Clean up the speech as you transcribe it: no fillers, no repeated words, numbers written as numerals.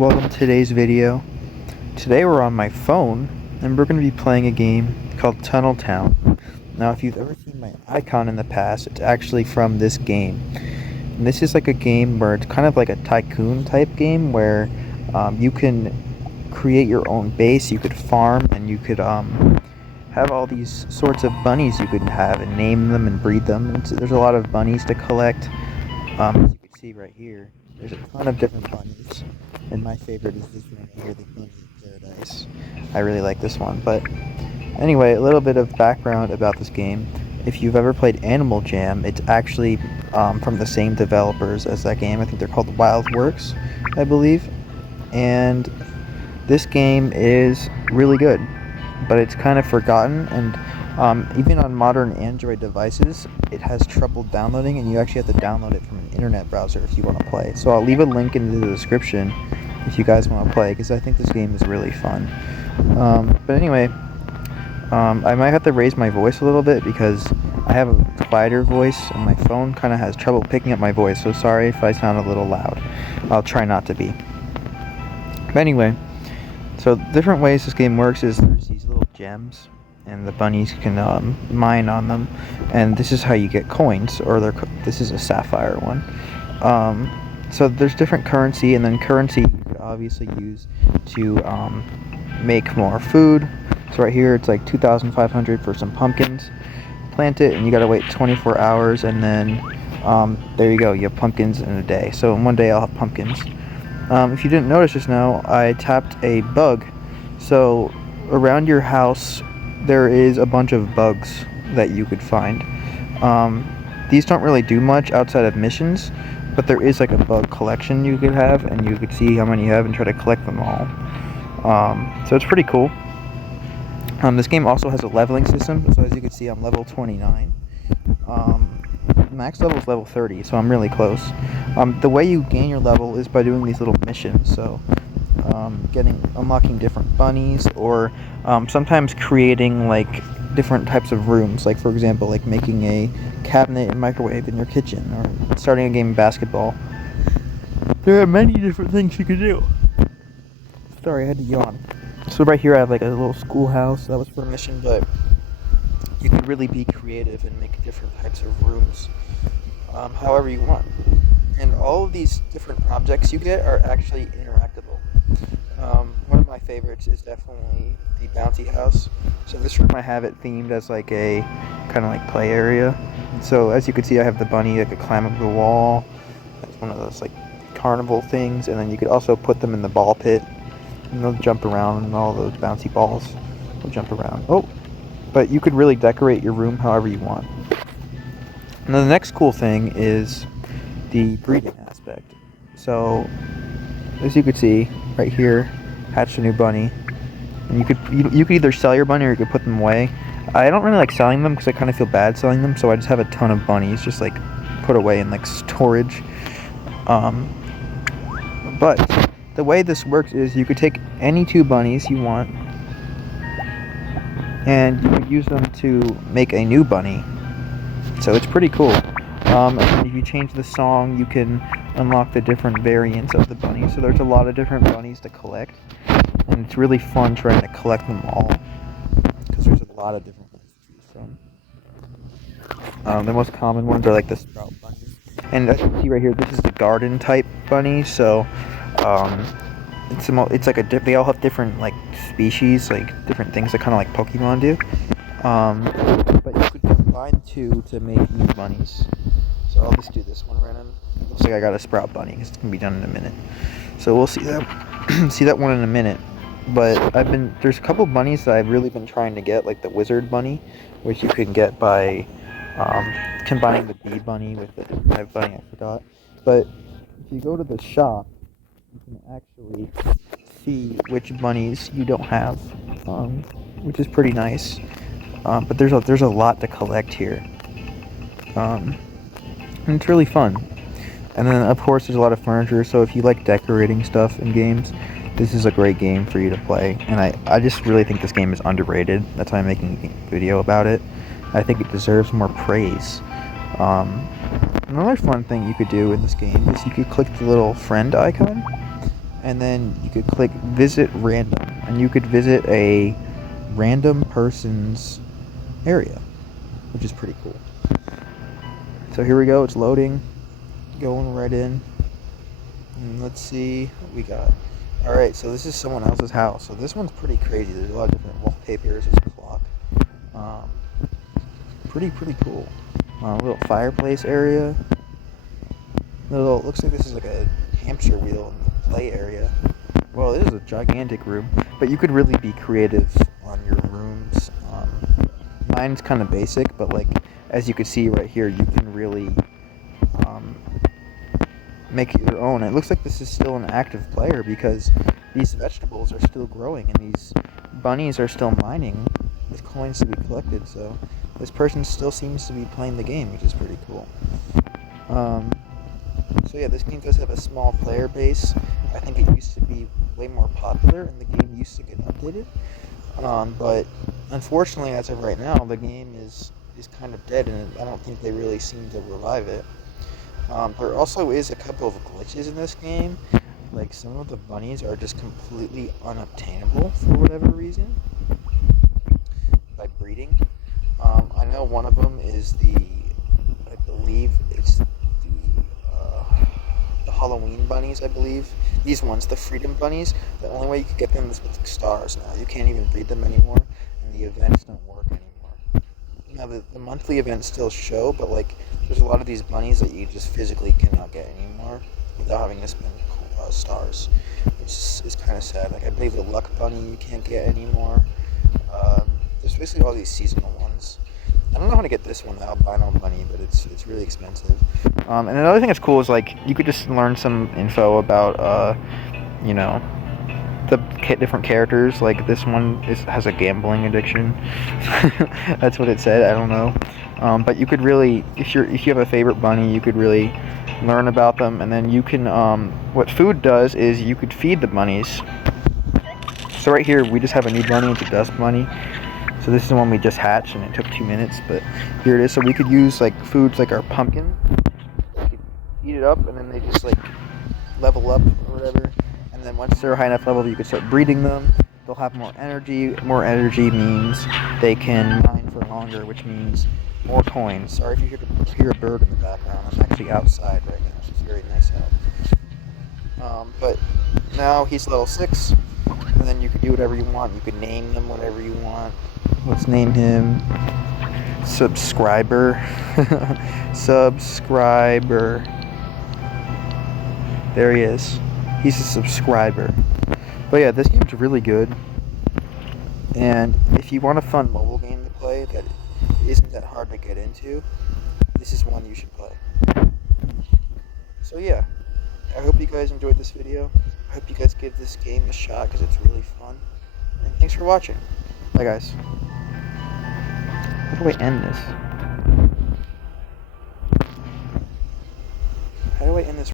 Welcome to today's video. Today we're on my phone and we're going to be playing a game called Tunnel Town. Now if you've ever seen my icon in the past, it's actually from this game. And this is like a game where it's kind of like a tycoon type game where you can create your own base, you could farm, and you could have all these sorts of bunnies you could have and name them and breed them. And so there's a lot of bunnies to collect. As you can see right here, there's a ton of different bunnies. And my favorite is this one right here, the Bunny Paradise. I really like this one. But anyway, a little bit of background about this game. If you've ever played Animal Jam, it's actually from the same developers as that game. I think they're called Wild Works, I believe. And this game is really good, but it's kind of forgotten. And even on modern Android devices, it has trouble downloading, and you actually have to download it from an internet browser if you want to play. So I'll leave a link in the description if you guys want to play, because I think this game is really fun. But anyway, I might have to raise my voice a little bit because I have a quieter voice, and my phone kind of has trouble picking up my voice, so sorry if I sound a little loud. I'll try not to be. But anyway, so different ways this game works is there's these little gems, and the bunnies can mine on them, and this is how you get coins, or this is a sapphire one. So there's different currency, and then currency you could obviously use to make more food. So right here it's like 2,500 for some pumpkins. Plant it, and you gotta wait 24 hours, and then there you go, you have pumpkins in a day. So in one day I'll have pumpkins. If you didn't notice just now, I tapped a bug. So around your house there is a bunch of bugs that you could find. These don't really do much outside of missions, but there is like a bug collection you could have, and you could see how many you have and try to collect them all. So it's pretty cool. This game also has a leveling system, so as you can see I'm level 29. Max level is level 30, so I'm really close. The way you gain your level is by doing these little missions, so unlocking different bunnies, or sometimes creating like different types of rooms, like for example like making a cabinet and microwave in your kitchen, or starting a game of basketball. There are many different things you could do. Sorry, I had to yawn. So right here I have like a little schoolhouse. That was for a mission, but you can really be creative and make different types of rooms however you want. And all of these different objects you get are actually interactable. One of my favorites is definitely the bouncy house. So this room I have it themed as like a kind of like play area. So as you can see I have the bunny that could climb up the wall. That's one of those like carnival things. And then you could also put them in the ball pit, and they'll jump around, and all those bouncy balls will jump around. Oh, but you could really decorate your room however you want. And then the next cool thing is the breeding aspect. So as you can see right here, hatched a new bunny, and you could either sell your bunny or you could put them away. I don't really like selling them because I kind of feel bad selling them, so I just have a ton of bunnies just like put away in like storage. But the way this works is you could take any two bunnies you want, and you could use them to make a new bunny. So it's pretty cool. And if you change the song, you can unlock the different variants of the bunny. So there's a lot of different bunnies to collect, and it's really fun trying to collect them all, because there's a lot of different ones to choose from. The most common ones are like the sprout bunny. And as you can see right here, this is the garden type bunny. So it's like they all have different like species, like different things that kind of like Pokemon do. But you could combine two to make new bunnies. So I'll just do this one random. Looks like I got a sprout bunny because it's gonna be done in a minute. So we'll see that one in a minute. But there's a couple bunnies that I've really been trying to get, like the wizard bunny, which you can get by combining the bee bunny with the hive bunny. I forgot. But if you go to the shop, you can actually see which bunnies you don't have, which is pretty nice. But there's a lot to collect here, and it's really fun. And then of course there's a lot of furniture, so if you like decorating stuff in games, this is a great game for you to play. And I just really think this game is underrated. That's why I'm making a video about it. I think it deserves more praise. Another fun thing you could do in this game is you could click the little friend icon, and then you could click visit random, and you could visit a random person's area, which is pretty cool. So here we go, it's loading, going right in, and let's see what we got. Alright, so this is someone else's house. So this one's pretty crazy. There's a lot of different wallpapers. There's a clock. Pretty cool. Little fireplace area. Looks like this is like a hamster wheel in the play area. Well, this is a gigantic room, but you could really be creative on your rooms. Mine's kind of basic, but like as you can see right here, you can really make it your own. It looks like this is still an active player because these vegetables are still growing and these bunnies are still mining with coins to be collected. So this person still seems to be playing the game, which is pretty cool. So yeah, this game does have a small player base. I think it used to be way more popular and the game used to get updated. But unfortunately, as of right now, the game is kind of dead, and I don't think they really seem to revive it. There also is a couple of glitches in this game. Like some of the bunnies are just completely unobtainable for whatever reason by breeding. I know one of them is I believe it's the Halloween bunnies, I believe. These ones, the Freedom Bunnies, the only way you can get them is with stars now. You can't even breed them anymore, and the events don't work anymore. Now, the monthly events still show, but like, there's a lot of these bunnies that you just physically cannot get anymore without having to spend stars, which is kind of sad. Like, I believe the Luck Bunny you can't get anymore. There's basically all these seasonal ones. I don't know how to get this one, the albino bunny, but it's really expensive. And another thing that's cool is like you could just learn some info about the different characters. Like this one has a gambling addiction. That's what it said. I don't know. But you could really, if you have a favorite bunny, you could really learn about them, and then you can. What food does is you could feed the bunnies. So right here we just have a new bunny. It's a dust bunny. So this is the one we just hatched, and it took 2 minutes, but here it is. So we could use like foods like our pumpkin. We could eat it up, and then they just like level up or whatever. And then once they're a high enough level, you can start breeding them. They'll have more energy. More energy means they can mine for longer, which means more coins. Sorry if you hear a bird in the background. I'm actually outside right now. It's very nice out. But now he's level 6, and then you can do whatever you want. You can name them whatever you want. Let's name him Subscriber. Subscriber. There he is. He's a subscriber. But yeah, this game's really good. And if you want a fun mobile game to play that isn't that hard to get into, this is one you should play. So yeah, I hope you guys enjoyed this video. I hope you guys give this game a shot because it's really fun. And thanks for watching. Bye guys. How do I end this? How do I end this?